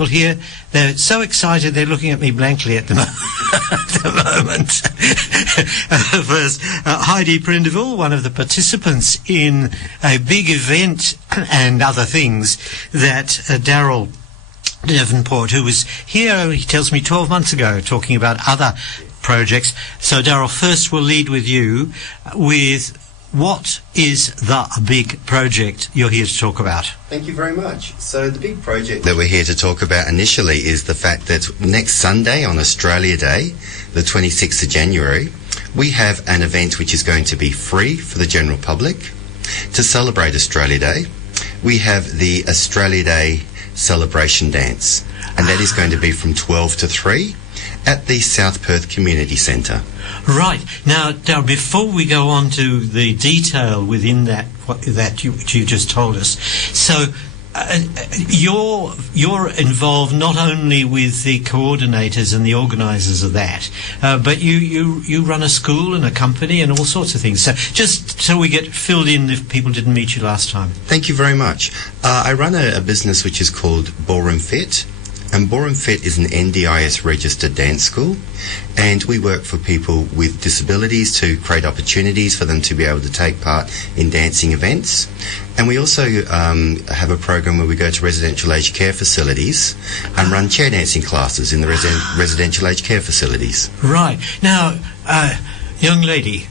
Well, here, they're so excited they're looking at me blankly at the, moment. First, Heidi Prindiville, one of the participants in a big event and other things that Darryl Davenport, who was here, he tells me 12 months ago, talking about other projects. So, Darryl, first we'll lead with you with what is the big project you're here to talk about? Thank you very much. So the big project that we're here to talk about initially is the fact that next Sunday on Australia Day, the 26th of January, we have an event which is going to be free for the general public. To celebrate Australia Day, we have the Australia Day celebration dance, and that is going to be from 12 to 3 at the South Perth Community Centre. Right. Now, Darryl, before we go on to the detail within that, which you just told us, so you're involved not only with the coordinators and the organisers of that, but you run a school and a company and all sorts of things. So just so we get filled in if people didn't meet you last time. Thank you very much. I run a business which is called Ballroom Fit. And Ballroom Fit is an NDIS registered dance school, and we work for people with disabilities to create opportunities for them to be able to take part in dancing events. And we also have a program where we go to residential aged care facilities and run chair dancing classes in the residential aged care facilities. Right. Now, young lady,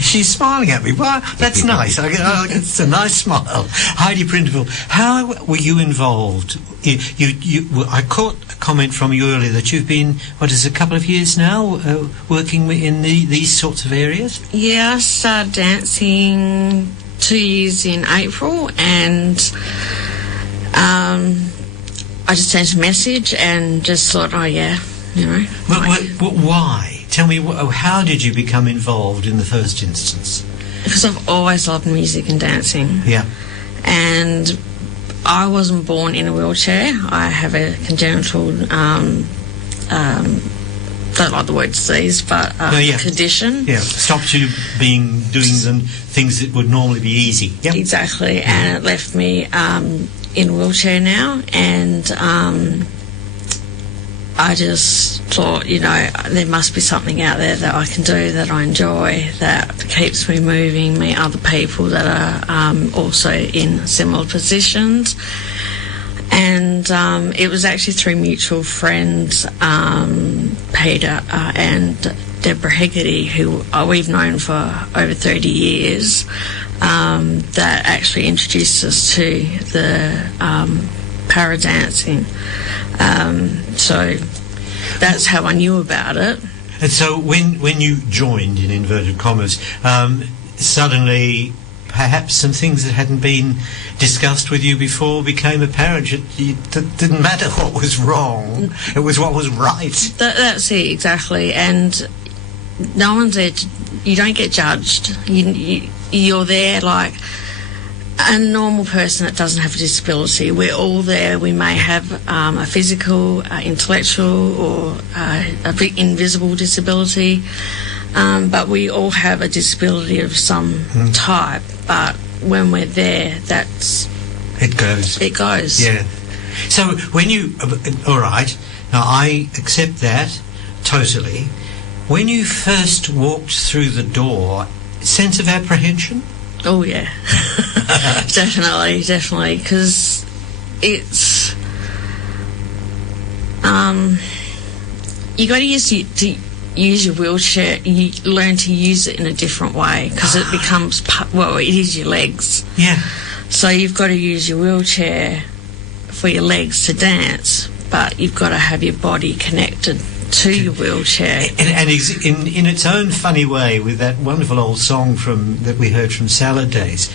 she's smiling at me. Well, that's nice. It's a nice smile. Heidi Prindiville, how were you involved? I caught a comment from you earlier that you've been, a couple of years now, working in these sorts of areas? Yeah, I started dancing 2 years in April, and I just sent a message and just thought, Well, why? Tell me, how did you become involved in the first instance? Because I've always loved music and dancing. Yeah. And I wasn't born in a wheelchair. I have a congenital, don't like the word disease, but condition. Yeah, stopped you doing some things that would normally be easy. Yep. Exactly, and it left me in a wheelchair now, and I just thought, there must be something out there that I can do that I enjoy, that keeps me moving, meet other people that are also in similar positions. And it was actually through mutual friends, Peter and Deborah Hegarty, who we've known for over 30 years, that actually introduced us to the para dancing. So that's how I knew about it. And so when you joined, in inverted commas, suddenly perhaps some things that hadn't been discussed with you before became apparent. It didn't matter what was wrong, it was what was right. That's it, exactly. And no one's there, you don't get judged. You're there like a normal person that doesn't have a disability. We're all there. We may have a physical, intellectual, or a big invisible disability, but we all have a disability of some type. But when we're there, it goes. It goes. Yeah. So when you, all right, now I accept that totally. When you first walked through the door, sense of apprehension? Oh, yeah. Definitely, because it's... you got to use your wheelchair. You learn to use it in a different way, because it becomes... it is your legs. Yeah. So you've got to use your wheelchair for your legs to dance, but you've got to have your body connected to your wheelchair. And in its own funny way, with that wonderful old song that we heard from Salad Days,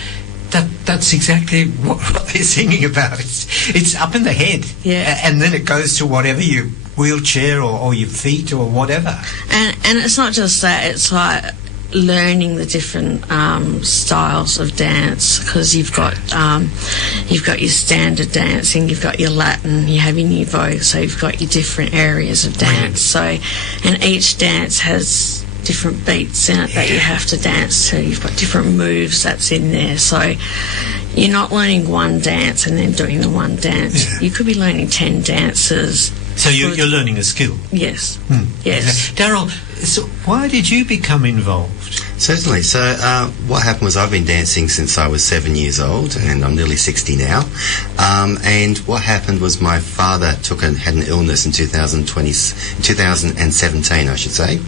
that's exactly what they're singing about. It's up in the head, yeah, and then it goes to whatever your wheelchair or your feet or whatever. And it's not just that, it's like learning the different styles of dance, because you've got your standard dancing, you've got your Latin, you have your Nouveau, so you've got your different areas of dance. So, and each dance has different beats in it that you have to dance to. You've got different moves that's in there. So you're not learning one dance and then doing the one dance. Yeah. You could be learning 10 dances. So you're learning a skill. Yes. Okay. Yes. Darryl, so why did you become involved? Certainly. So what happened was I've been dancing since I was 7 years old, and I'm nearly 60 now. And what happened was my father had an illness in 2017, I should say.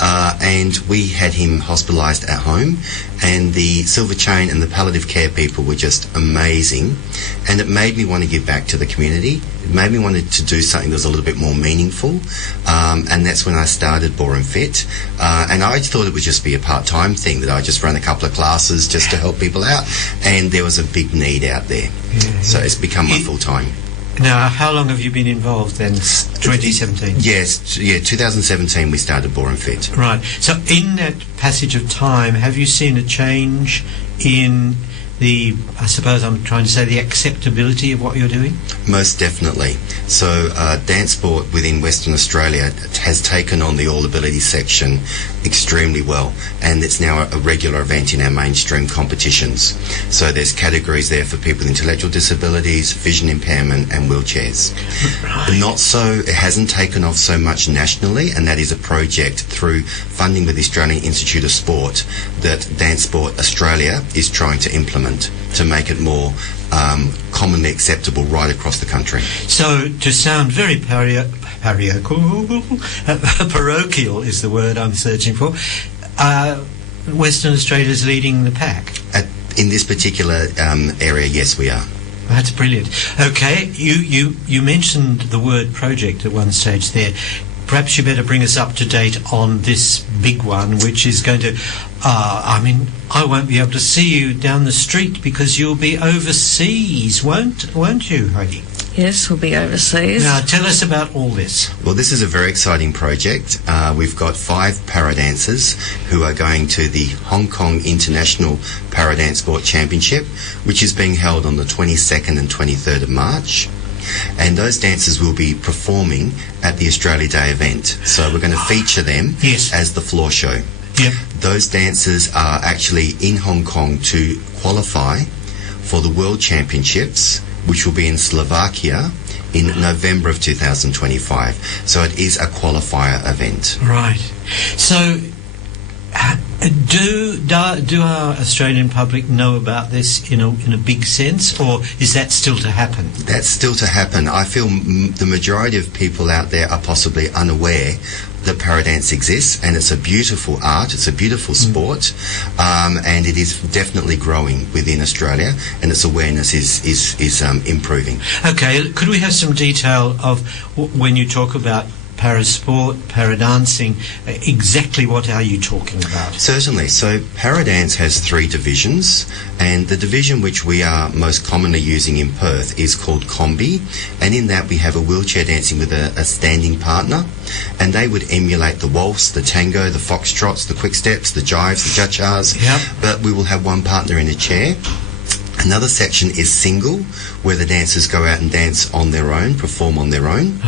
And we had him hospitalised at home. And the Silver Chain and the palliative care people were just amazing. And it made me want to give back to the community. It made me want to do something that was a little bit more meaningful. And that's when I started Ballroom Fit. And I thought it would just be a part-time thing, that I just run a couple of classes just to help people out. And there was a big need out there. So it's become my full-time. Now, how long have you been involved then? 2017? Yes, 2017 we started Ballroom Fit. Right. So in that passage of time, have you seen a change in the, I suppose I'm trying to say, the acceptability of what you're doing? Most definitely. So dance sport within Western Australia has taken on the All Ability section extremely well, and it's now a regular event in our mainstream competitions. So there's categories there for people with intellectual disabilities, vision impairment and wheelchairs. Right. It hasn't taken off so much nationally, and that is a project through funding with the Australian Institute of Sport that Dance Sport Australia is trying to implement to make it more commonly acceptable right across the country. So, to sound very parochial is the word I'm searching for, Western Australia is leading the pack. In this particular area, yes, we are. That's brilliant. Okay, you mentioned the word project at one stage there. Perhaps you better bring us up to date on this big one, which is going to... I won't be able to see you down the street because you'll be overseas, won't you, Heidi? Yes, we'll be overseas. Now, tell us about all this. Well, this is a very exciting project. We've got 5 para-dancers who are going to the Hong Kong International Para-Dance Sport Championship, which is being held on the 22nd and 23rd of March. And those dancers will be performing at the Australia Day event. So we're going to feature them as the floor show. Yep. Those dancers are actually in Hong Kong to qualify for the World Championships, which will be in Slovakia in November of 2025. So it is a qualifier event. Right. So do our Australian public know about this in a big sense, or is that still to happen? That's still to happen. I feel the majority of people out there are possibly unaware that paradance exists, and it's a beautiful art, it's a beautiful sport, and it is definitely growing within Australia, and its awareness is improving. Okay, could we have some detail of when you talk about para-sport, para-dancing, exactly what are you talking about? Certainly. So paradance has 3 divisions, and the division which we are most commonly using in Perth is called Combi, and in that we have a wheelchair dancing with a standing partner, and they would emulate the waltz, the tango, the foxtrots, the quick steps, the jives, the cha-chas, but we will have one partner in a chair. Another section is single, where the dancers go out and dance on their own, perform on their own.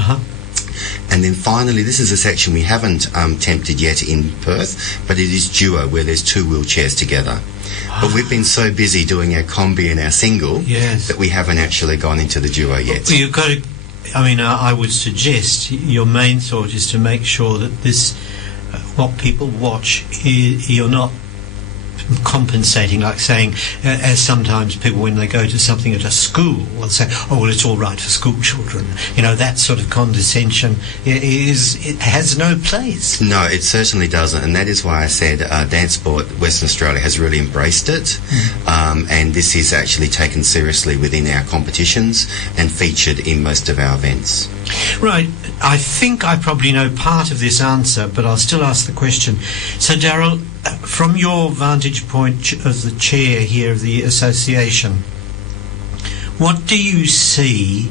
And then finally, this is a section we haven't attempted yet in Perth, but it is duo, where there's 2 wheelchairs together. But we've been so busy doing our combi and our single that we haven't actually gone into the duo yet. Well, you've got to, I would suggest your main thought is to make sure that this, what people watch, you're not compensating, like saying, as sometimes people when they go to something at a school will say, oh well, it's all right for school children. That sort of condescension it has no place. No, it certainly doesn't, and that is why I said Dance Sport Western Australia has really embraced it, and this is actually taken seriously within our competitions and featured in most of our events. Right. I think I probably know part of this answer, but I'll still ask the question. So, Darryl, from your vantage point of the chair here of the association, what do you see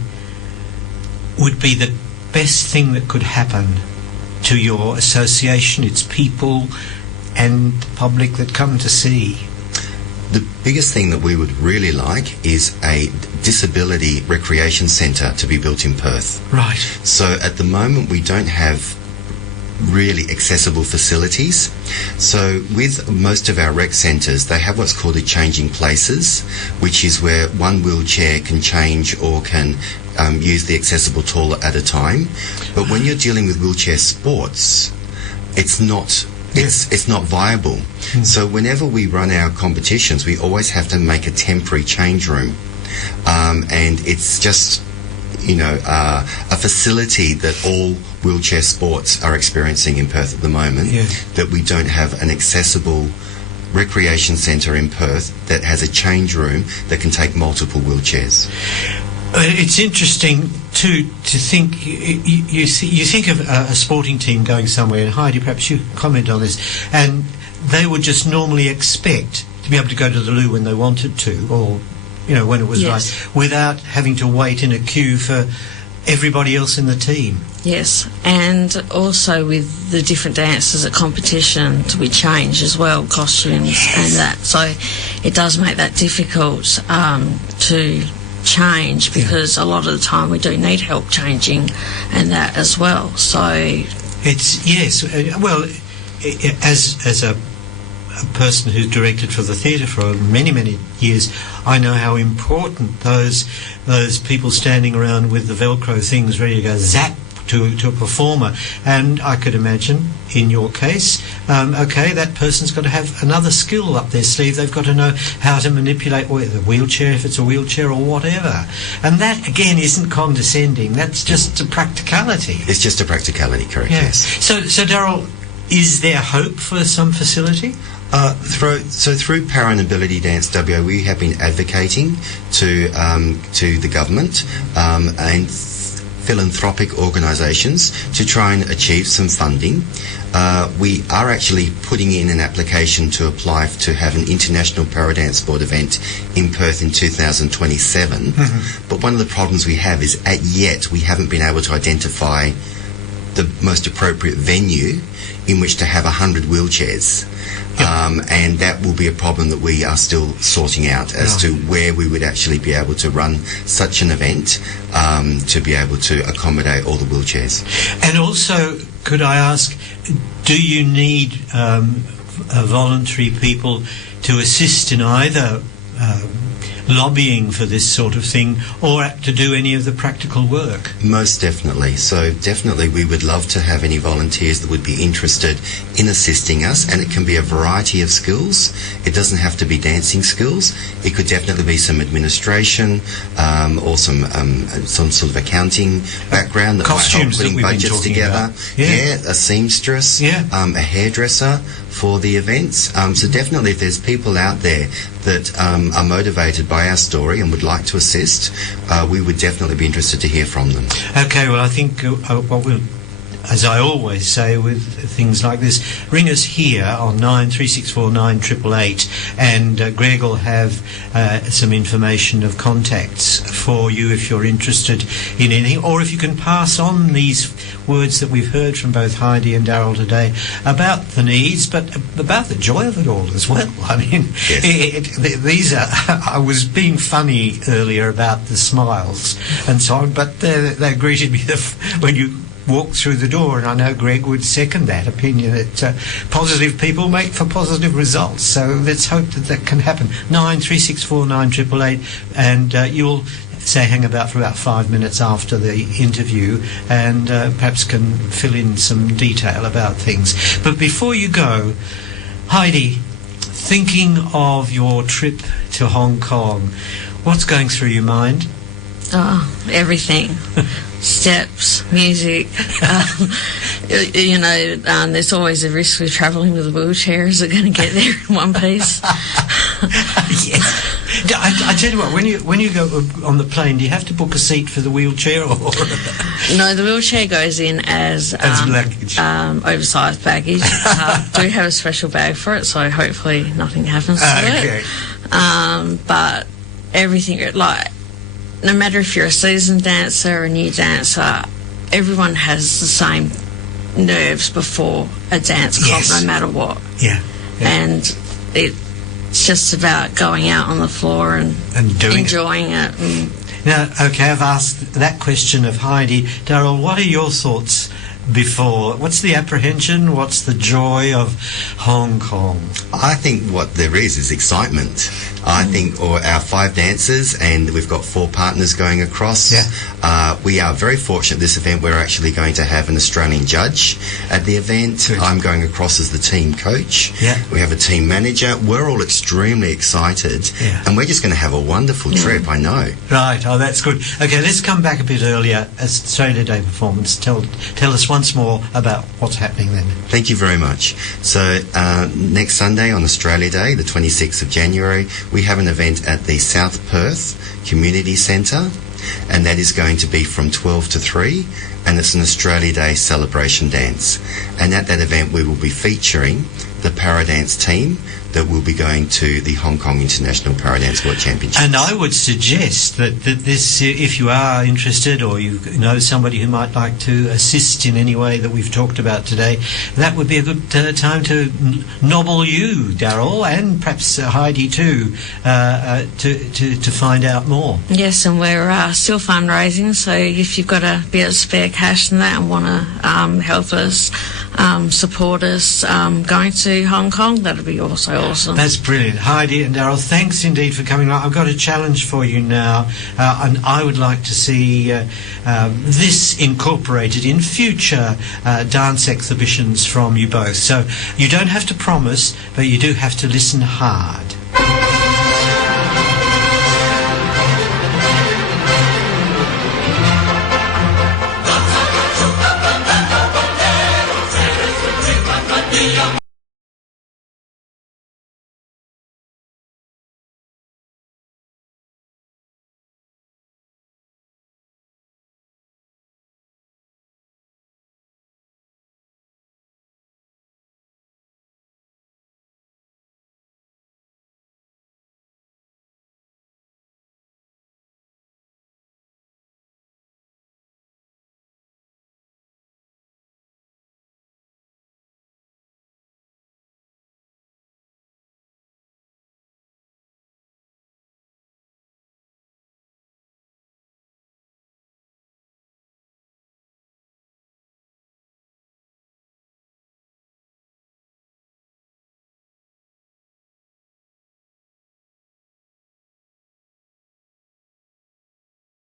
would be the best thing that could happen to your association, its people, and the public that come to see? The biggest thing that we would really like is a disability recreation centre to be built in Perth. Right. So at the moment we don't have really accessible facilities. So with most of our rec centres, they have what's called a changing places, which is where one wheelchair can change or can use the accessible toilet at a time. But when you're dealing with wheelchair sports, it's not viable. So whenever we run our competitions, we always have to make a temporary change room, and it's just a facility that all wheelchair sports are experiencing in Perth at the moment, that we don't have an accessible recreation centre in Perth that has a change room that can take multiple wheelchairs. It's interesting to think. You think of a sporting team going somewhere, and Heidi, perhaps you comment on this, and they would just normally expect to be able to go to the loo when they wanted to, or when it was right, without having to wait in a queue for everybody else in the team. Yes, and also with the different dances at competitions, we change as well, costumes and that. So it does make that difficult to change, because a lot of the time we do need help changing and that as well. So it's as a person who's directed for the theatre for many years, I know how important those people standing around with the Velcro things ready to go zap to a performer. And I could imagine in your case, that person's got to have another skill up their sleeve. They've got to know how to manipulate the wheelchair, if it's a wheelchair or whatever. And that again isn't condescending, that's just a practicality. It's just a practicality, correct? Yes. So Darryl, is there hope for some facility? Through Power and Ability Dance WA, we have been advocating to the government and philanthropic organisations to try and achieve some funding. We are actually putting in an application to apply to have an international para-dance sport event in Perth in 2027. But one of the problems we have is yet we haven't been able to identify the most appropriate venue in which to have 100 wheelchairs. And that will be a problem that we are still sorting out as to where we would actually be able to run such an event to be able to accommodate all the wheelchairs. And also, could I ask, do you need voluntary people to assist in either lobbying for this sort of thing or to do any of the practical work? Most definitely. So definitely we would love to have any volunteers that would be interested in assisting us, and it can be a variety of skills. It doesn't have to be dancing skills. It could definitely be some administration or some sort of accounting background that might help putting budgets together. A seamstress, a hairdresser for the events. So definitely if there's people out there that are motivated by our story and would like to assist, we would definitely be interested to hear from them. Okay, well I think what we'll, as I always say with things like this, ring us here on 9364 9888, and Greg will have some information of contacts for you if you're interested in anything, or if you can pass on these words that we've heard from both Heidi and Darryl today about the needs, but about the joy of it all as well. I mean, these are, I was being funny earlier about the smiles and so on, but they greeted me when you walked through the door, and I know Greg would second that opinion that positive people make for positive results. So let's hope that can happen. 9364 9888, and you'll say hang about for about 5 minutes after the interview, and perhaps can fill in some detail about things. But before you go, Heidi, thinking of your trip to Hong Kong, what's going through your mind? Oh, everything. Steps, music. There's always a risk with travelling with a wheelchair. Is it going to get there in one piece? Yes. I tell you what, when you go on the plane, do you have to book a seat for the wheelchair? Or No, the wheelchair goes in as luggage. Oversized baggage. Do have a special bag for it, so hopefully nothing happens to it. But everything, no matter if you're a seasoned dancer or a new dancer, everyone has the same nerves before a dance comp, no matter what. And it's just about going out on the floor and enjoying it. Now, okay, I've asked that question of Heidi. Darryl, what are your thoughts before. What's the apprehension? What's the joy of Hong Kong? I think what there is excitement. I think our 5 dancers, and we've got 4 partners going across. Yeah. We are very fortunate at this event. We're actually going to have an Australian judge at the event. Good. I'm going across as the team coach. Yeah. We have a team manager. We're all extremely excited. Yeah. And we're just going to have a wonderful trip, I know. Right, oh, that's good. Okay, let's come back a bit earlier. Australia Day performance. Tell us once more about what's happening then. Thank you very much. So next Sunday on Australia Day, the 26th of January, we have an event at the South Perth Community Centre, and that is going to be from 12 to 3, and it's an Australia Day celebration dance. And at that event we will be featuring the Paradance team that will be going to the Hong Kong International Paradance World Championship. And I would suggest that this, if you are interested or you know somebody who might like to assist in any way that we've talked about today, that would be a good time to nobble you, Darryl, and perhaps Heidi too, to find out more. Yes, and we're still fundraising, so if you've got a bit of spare cash in that and want to help us, support us going to Hong Kong, that would be also awesome. That's brilliant. Heidi and Darryl, thanks indeed for coming along. I've got a challenge for you now, and I would like to see this incorporated in future dance exhibitions from you both. So you don't have to promise, but you do have to listen hard.